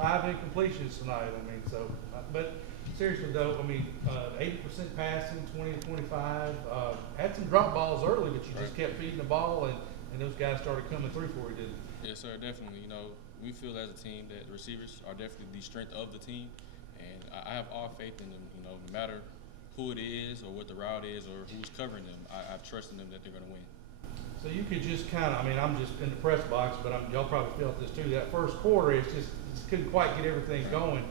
5 incompletions tonight. I mean, so, but seriously though, I mean, 80% passing, 20 to 25. Had some drop balls early, but you just kept feeding the ball, and those guys started coming through for you, didn't they? Yes, sir, definitely. You know, we feel as a team that the receivers are definitely the strength of the team, and I have all faith in them. You know, no matter who it is or what the route is or who's covering them, I trust in them that they're going to win. So you could just kind of, I mean, I'm just in the press box, but y'all probably felt this too. That first quarter, it's just couldn't quite get everything going.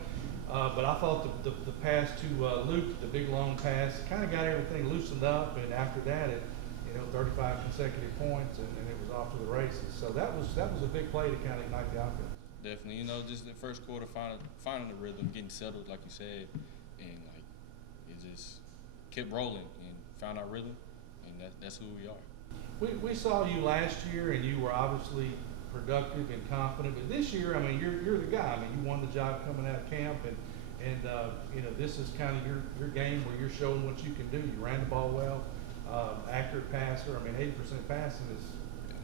But I thought the pass to Luke, the big long pass, kind of got everything loosened up. And after that, 35 consecutive points, and it was off to the races. So that was a big play to kind of ignite the offense. Definitely, you know, just the first quarter, finding the rhythm, getting settled, like you said, and like it just kept rolling and found our rhythm, and that's who we are. We saw you last year, and you were obviously productive and confident. But this year, I mean, you're the guy. I mean, you won the job coming out of camp, and this is kind of your game where you're showing what you can do. You ran the ball well, accurate passer. I mean, 80% passing is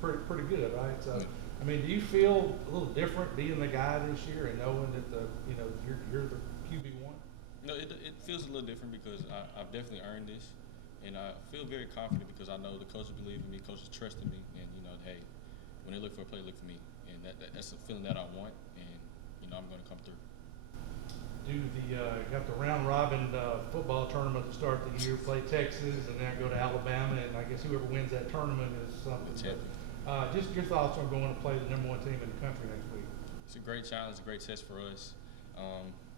pretty good, right? So, I mean, do you feel a little different being the guy this year and knowing that you're the QB1? No, it feels a little different because I've definitely earned this. And I feel very confident because I know the coaches believe in me, coaches trust in me, and hey, when they look for a play, look for me, and that's a feeling that I want, and I'm going to come through. Got the round robin football tournament to start the year, play Texas, and then go to Alabama, and I guess whoever wins that tournament is something. But, just your thoughts on going to play the #1 team in the country next week. It's a great challenge, a great test for us.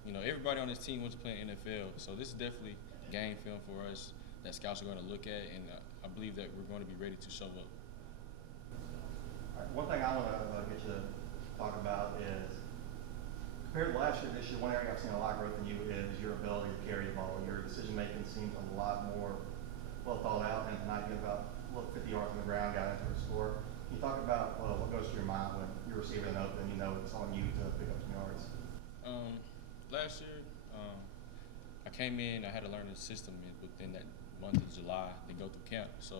Everybody on this team wants to play in NFL, so this is definitely game film for us that scouts are going to look at, and I believe that we're going to be ready to show up. All right, one thing I want to get you to talk about is, compared to last year, this year, one area I've seen a lot of growth in you is your ability to carry the ball. Your decision-making seems a lot more well thought out, and tonight you had about 50 yards on the ground, got into a score. Can you talk about what goes through your mind when you're receiving an open, it's on you to pick up some yards? Last year, I came in, I had to learn the system within that month of July, then go through camp. So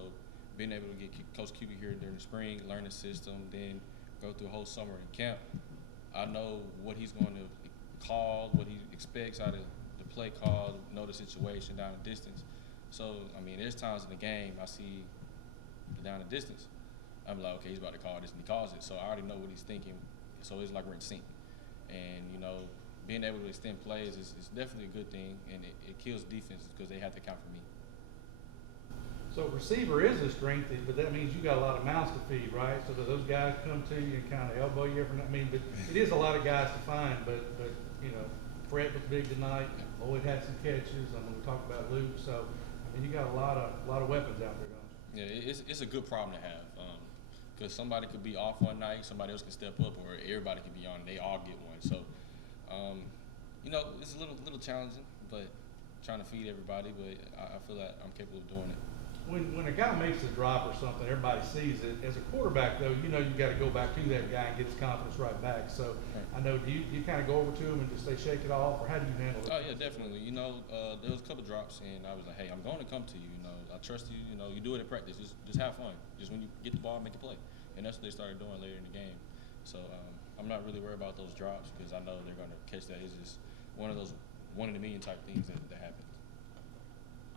being able to get Coach QB here during the spring, learn the system, then go through a whole summer in camp, I know what he's going to call, what he expects out of the play call, know the situation down the distance. So, I mean, there's times in the game I see the down the distance. I'm like, okay, he's about to call this, and he calls it. So I already know what he's thinking. So it's like we're in sync. And, being able to extend plays is definitely a good thing, and it kills defenses because they have to count for me. So receiver is a strength, but that means you got a lot of mouths to feed, right? So do those guys come to you and kind of elbow you every night? I mean, but it is a lot of guys to find. But Fred was big tonight. Lloyd had some catches. I mean, we talked about Luke. So I mean, you got a lot of weapons out there, don't you? Yeah, it's a good problem to have because somebody could be off one night, somebody else can step up, or everybody can be on. And they all get one. So it's a little challenging, but trying to feed everybody. But I feel like I'm capable of doing it. When a guy makes a drop or something, everybody sees it. As a quarterback, though, you got to go back to that guy and get his confidence right back. So I know, do you kind of go over to him and just say shake it off, or how do you handle it? Oh yeah, definitely. There was a couple drops, and I was like, hey, I'm going to come to you. I trust you. You do it in practice. Just have fun. Just when you get the ball, make a play. And that's what they started doing later in the game. So I'm not really worried about those drops because I know they're going to catch that. It's just one of those one in a million type things that happen.